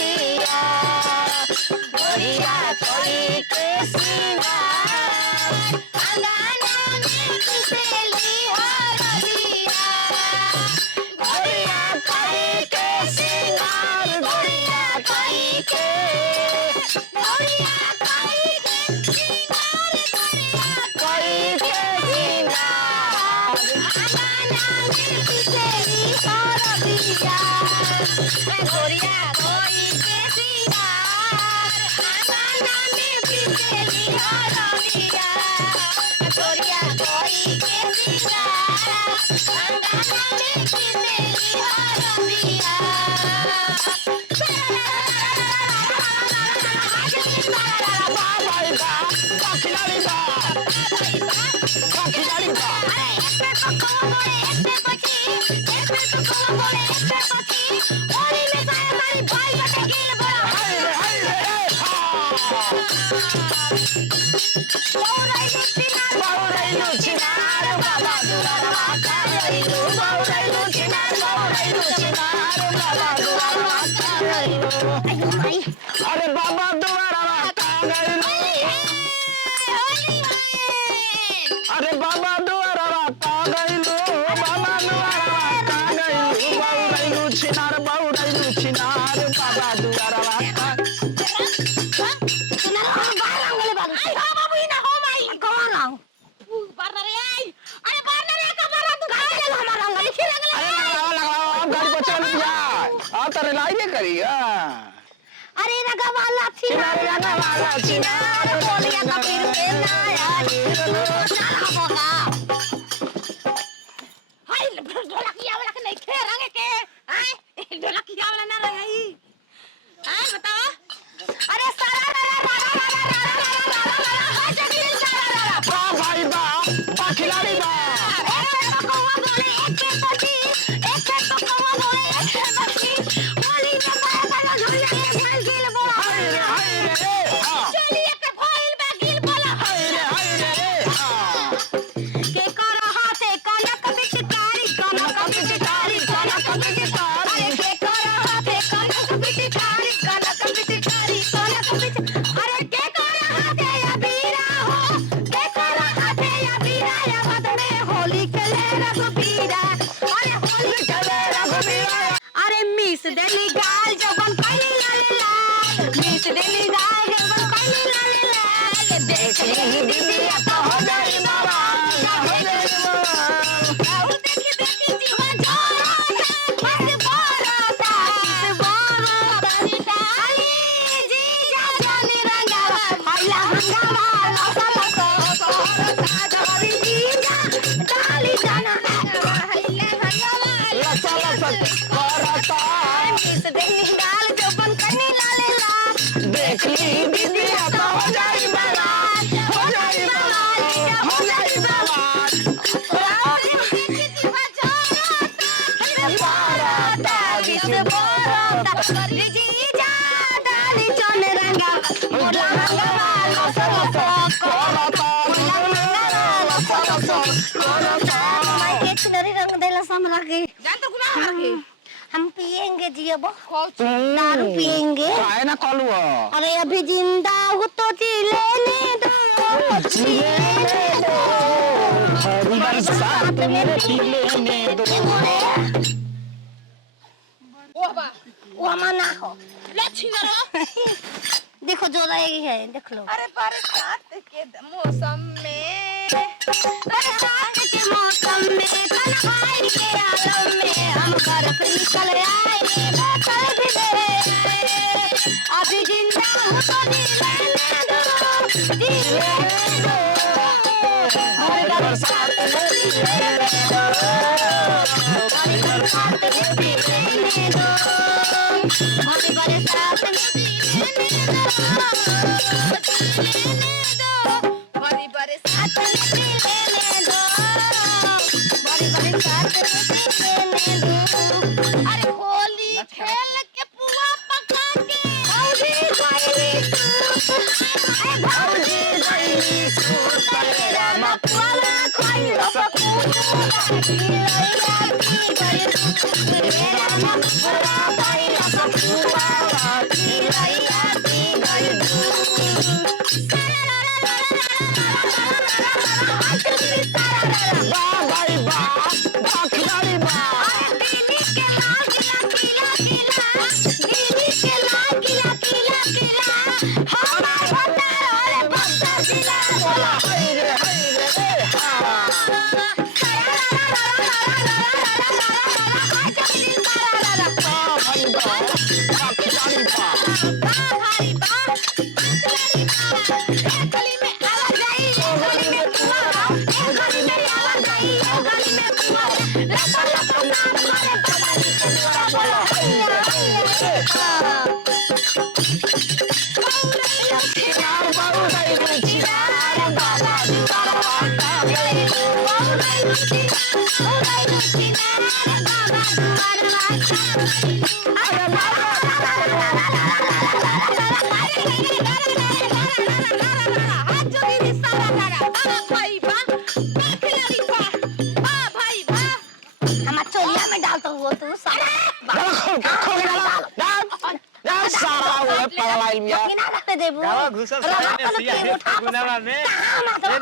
दिया गोरिया कोई के सिंगार अंगना में किसेली हर दिया गोरिया कोई के सिंगार गोरिया कोई के सिंगार गोरिया कोई के सिंगार अंगना में किसेली हर दिया गोरिया कोई के सिंगार अंगना में किसेली हर दिया गोरिया कोई के सिंगार अंगना में किसेली हर दिया अरे बाबा दोबारा अरे बाबा दोबारा बाबा दोबारा छिनार बहुरैलू छिनार बाबा दोबारा अरे रगवाला चिनार बोलिया कबीर के नाया होगा हाय ढोलकिया वाला के नहीं खे रंगे के हाय ढोलकिया वाला ना रही हाय बताओ अरे बा भाई बा खिलाड़ी बा कौवा बोले एक के पति एक के कौवा बोले एक के पति बोली में पाया झुरिया के गिल गिल बोला हाय रे चलिए के फॉइल में गिल बोला हाय रे के कर हाथे कनक बिचकारी अरे के कर हाथे कनक बिचकारी अरे के कर हाथे या बीरा हो के कर हाथे या बीरा या बद में होली खेले रघुबीरा अरे होली खेले रघुबीरा अरे मिस देली गाल जबन कइली लाल मिस देली गाल जबन कइली लाल देख ली दीदी तो हो जाई बाबा हो जाई बाबा आउ देखी देखी जीवन जोरा बस बोराता ताली जी जा जानी रंगावा हैला हंगावा लसा जारी जी जा डाली जाना हैला हंगावा लसा करता मिस देली गाल जबन कइली लाल देख ली दीदी तो हो जाई बाबा हो जाई बाबा हो जाई बाबा हम पिएंगे जी अब दारू पिएंगे काहे ना कलू अरे अभी जिंदा हो तो जी लेने दो बरसात मेरे लेने दो वो मना हो देखो जो रहेगी है देख लो अरे बरसात के मौसम में तन्हाई के आलम में हम बर्फ निकल आए बोतल भी ले आए अभी जिंदा हूँ तो जी लेने दो हर बरसात में जी लेने दो हर बरसात में जी लेने दो हर बरसात में जी लेने दो बड़ी बरसात अरे होली खेल के पुआ पका के भौजी गईली सूत तेरा मपुआ खोई सकूं तेरा मपुआ खोई सकूं अरे बाबा में डालता हुआ तू साला खोल डाल सारा वो पगलाइल बिया किना लगते देबू गावा घुसल सने सिया गुनावा में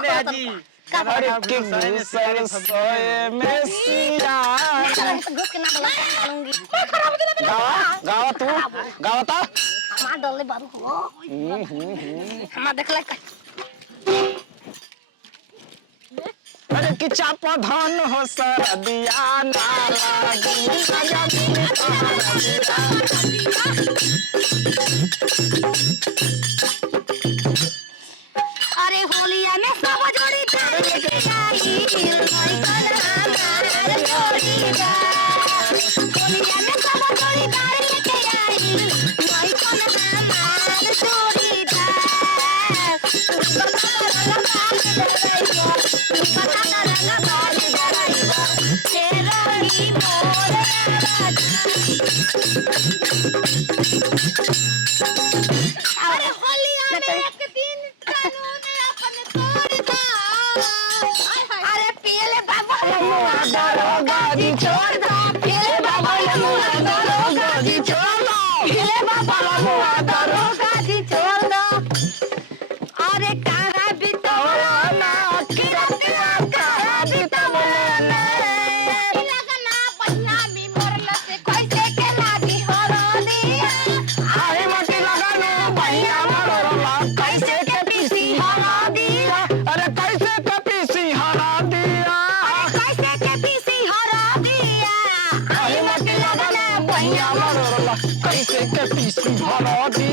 ने हाजी अरे के घुसल सोए में सिया घुस के ना डालूंगी गावा तू गावा तो हमार डले बाबू हो हमार देखला अरे कि चाप धन हो सर दिया ना लागी आजा दिल अरे होलिया में सब जोड़ी तार लेके आई भाई करा जोड़ीदार होलिया में सब जोड़ी तार लेके आई भाई करा जोड़ीदार अरे होलिया में एक दिन कानून अपने तोड़ दा अरे पीले बाबा दरोगा जी छोड़ दो पीले बाबा दरोगा जी छोड़ दो पीले बाबा दरोगा जी छोड़ दो अरे कारा बितौला ना किरतिया करा दी तमने लगना पहिया में मोरला से कैसे के लागी हरदिया आई मटी लगानो भैया मरोला कैसे के पीसी हरा दिया अरे कैसे के पीसी हरा दिया कैसे के पीसी हरदिया आई मटी लगानो भैया मरोला कैसे के पीसी हरा दिया